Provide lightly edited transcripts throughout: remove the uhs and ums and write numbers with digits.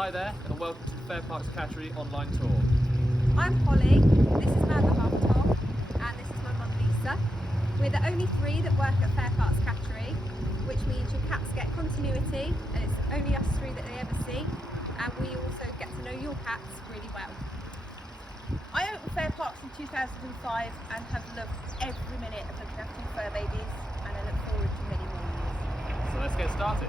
Hi there, and welcome to the Fairparks Cattery online tour. I'm Holly, this is my other half Tom, and this is my mum Lisa. We're the only three that work at Fairparks Cattery, which means your cats get continuity, and it's only us three that they ever see, and we also get to know your cats really well. I opened Fairparks in 2005 and have loved every minute of looking after fur babies, and I look forward to many more years. So let's get started.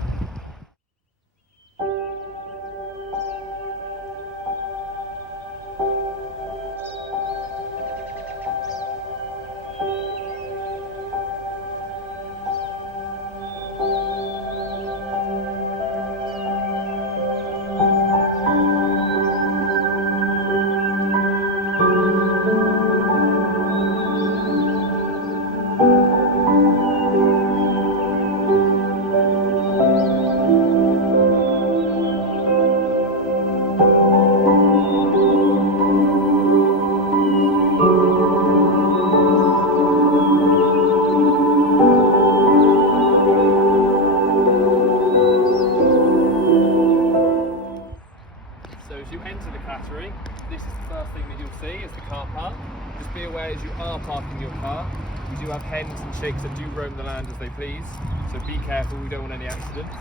So as you enter the cattery, this is the first thing that you'll see is the car park. Just be aware as you are parking your car, we do have hens and chicks that do roam the land as they please, so be careful, we don't want any accidents.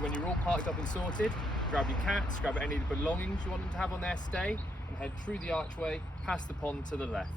When you're all parked up and sorted, grab your cats, grab any of the belongings you want them to have on their stay, and head through the archway, past the pond to the left.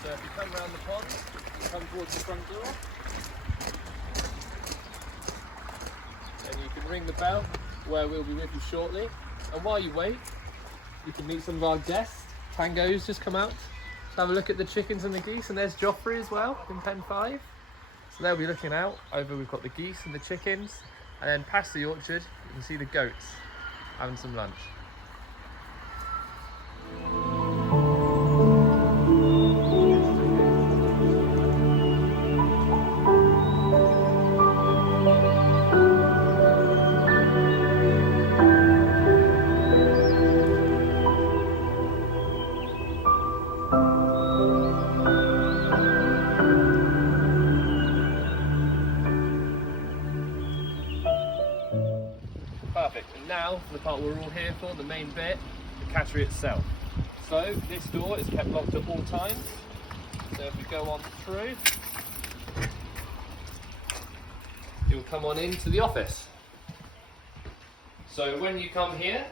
So if you come round the pond, you come towards the front door, and you can ring the bell where we'll be with you shortly. And while you wait, you can meet some of our guests. Tango's just come out to have a look at the chickens and the geese, and there's Joffrey as well in pen 5. So they'll be looking out over, we've got the geese and the chickens, and then past the orchard you can see the goats having some lunch. Perfect, and now for the part we're all here for, the main bit, the cattery itself. So this door is kept locked at all times, so if we go on through, you'll come on into the office. So when you come here,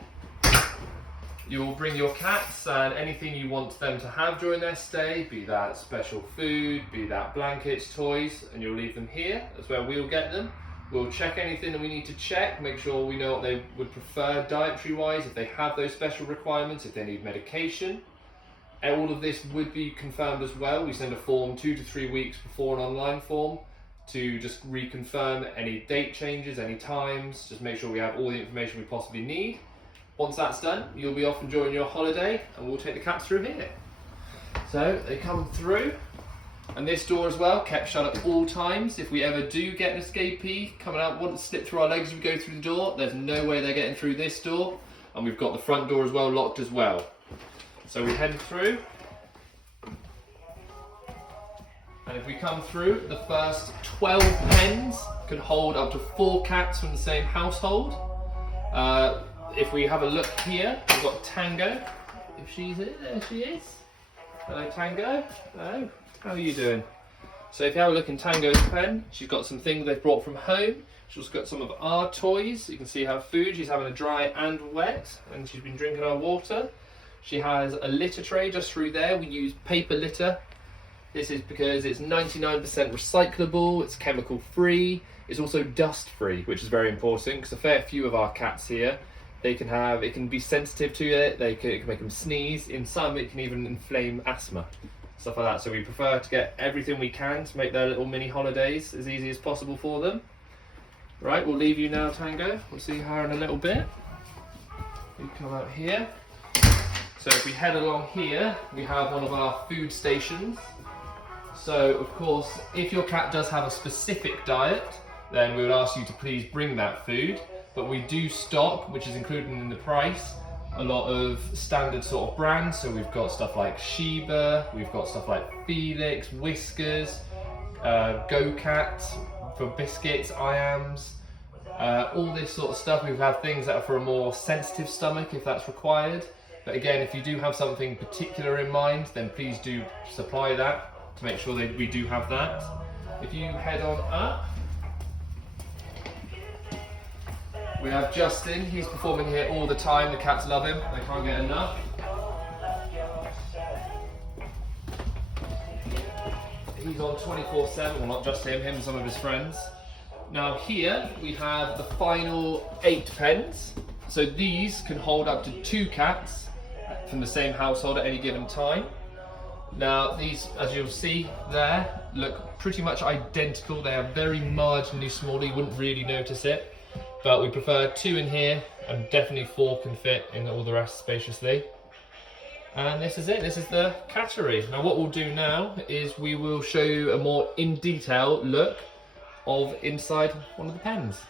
you'll bring your cats and anything you want them to have during their stay, be that special food, be that blankets, toys, and you'll leave them here. That's where we'll get them. We'll check anything that we need to check, make sure we know what they would prefer dietary-wise, if they have those special requirements, if they need medication. And all of this would be confirmed as well. We send a form 2 to 3 weeks before, an online form, to just reconfirm any date changes, any times, just make sure we have all the information we possibly need. Once that's done, you'll be off enjoying your holiday, and we'll take the cats through here. So they come through. And this door as well, kept shut at all times. If we ever do get an escapee coming out, want to slip through our legs as we go through the door, there's no way they're getting through this door. And we've got the front door as well, locked as well. So we head through. And if we come through, the first 12 pens can hold up to 4 cats from the same household. If we have a look here, we've got Tango. If she's here, there she is. Hello Tango. Hello. How are you doing? So if you have a look in Tango's pen, she's got some things they've brought from home. She's also got some of our toys. You can see her food. She's having a dry and wet, and she's been drinking our water. She has a litter tray just through there. We use paper litter. This is because it's 99% recyclable, it's chemical free, it's also dust free, which is very important because a fair few of our cats here, it can be sensitive to it, it can make them sneeze. In some, it can even inflame asthma, stuff like that. So we prefer to get everything we can to make their little mini holidays as easy as possible for them. Right, we'll leave you now, Tango. We'll see her in a little bit. You come out here. So if we head along here, we have one of our food stations. So of course, if your cat does have a specific diet, then we would ask you to please bring that food. But we do stock, which is included in the price, a lot of standard sort of brands. So we've got stuff like Sheba, we've got stuff like Felix, Whiskers, Go Cat for biscuits, IAMs, all this sort of stuff. We have things that are for a more sensitive stomach if that's required. But again, if you do have something particular in mind, then please do supply that to make sure that we do have that. If you head on up, we have Justin. He's performing here all the time. The cats love him. They can't get enough. He's on 24/7. Well, not just him and some of his friends. Now here we have the final 8 pens. So these can hold up to 2 cats from the same household at any given time. Now these, as you'll see there, look pretty much identical. They are very marginally smaller, you wouldn't really notice it. But we prefer 2 in here, and definitely 4 can fit in all the rest spaciously. And this is it, this is the cattery. Now what we'll do now is we will show you a more in detail look of inside one of the pens.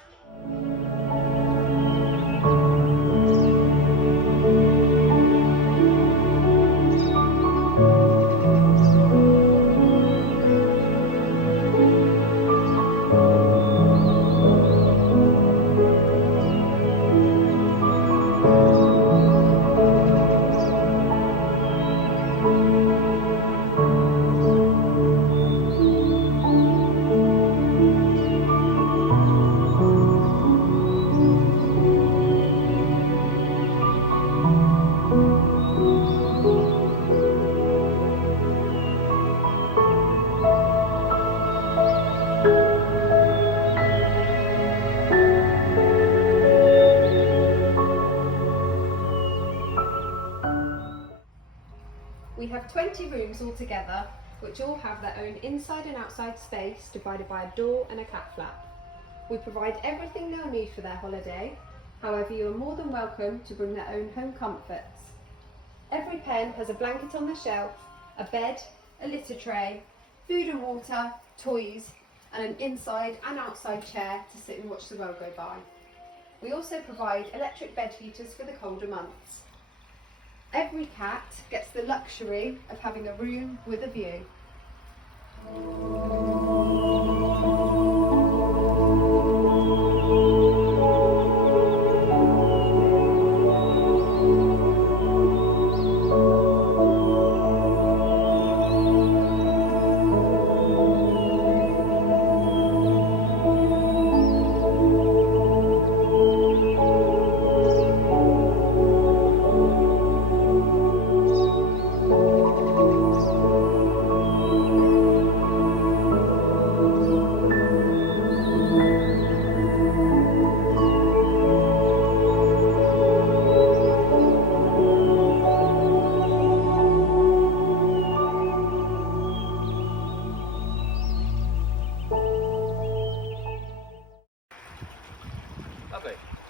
We have 20 rooms altogether, which all have their own inside and outside space divided by a door and a catflap. We provide everything they'll need for their holiday. However, you are more than welcome to bring their own home comforts. Every pen has a blanket on the shelf, a bed, a litter tray, food and water, toys, and an inside and outside chair to sit and watch the world go by. We also provide electric bed heaters for the colder months. Every cat gets the luxury of having a room with a view.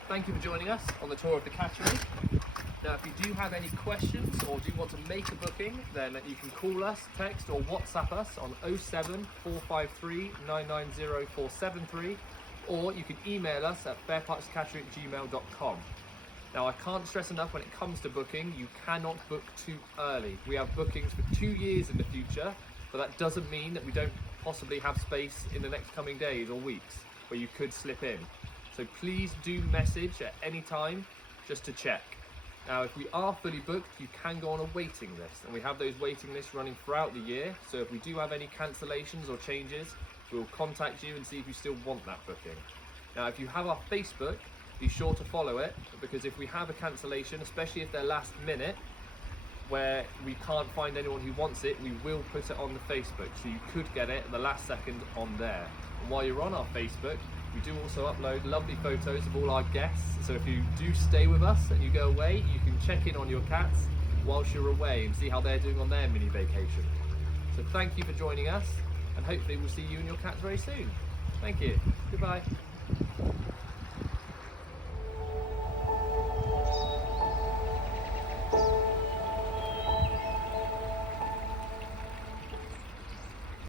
Thank you for joining us on the tour of the cattery. Now if you do have any questions or do want to make a booking, then you can call us, text or WhatsApp us on 07 453 990 473, or you can email us at fairparkscattery@gmail.com. Now I can't stress enough, when it comes to booking, you cannot book too early. We have bookings for 2 years in the future, but that doesn't mean that we don't possibly have space in the next coming days or weeks where you could slip in. So please do message at any time just to check. Now, if we are fully booked, you can go on a waiting list, and we have those waiting lists running throughout the year. So if we do have any cancellations or changes, we'll contact you and see if you still want that booking. Now, if you have our Facebook, be sure to follow it, because if we have a cancellation, especially if they're last minute, where we can't find anyone who wants it, we will put it on the Facebook, so you could get it at the last second on there. And while you're on our Facebook, we do also upload lovely photos of all our guests, so if you do stay with us and you go away, you can check in on your cats whilst you're away and see how they're doing on their mini vacation. So thank you for joining us, and hopefully we'll see you and your cats very soon. Thank you. Goodbye.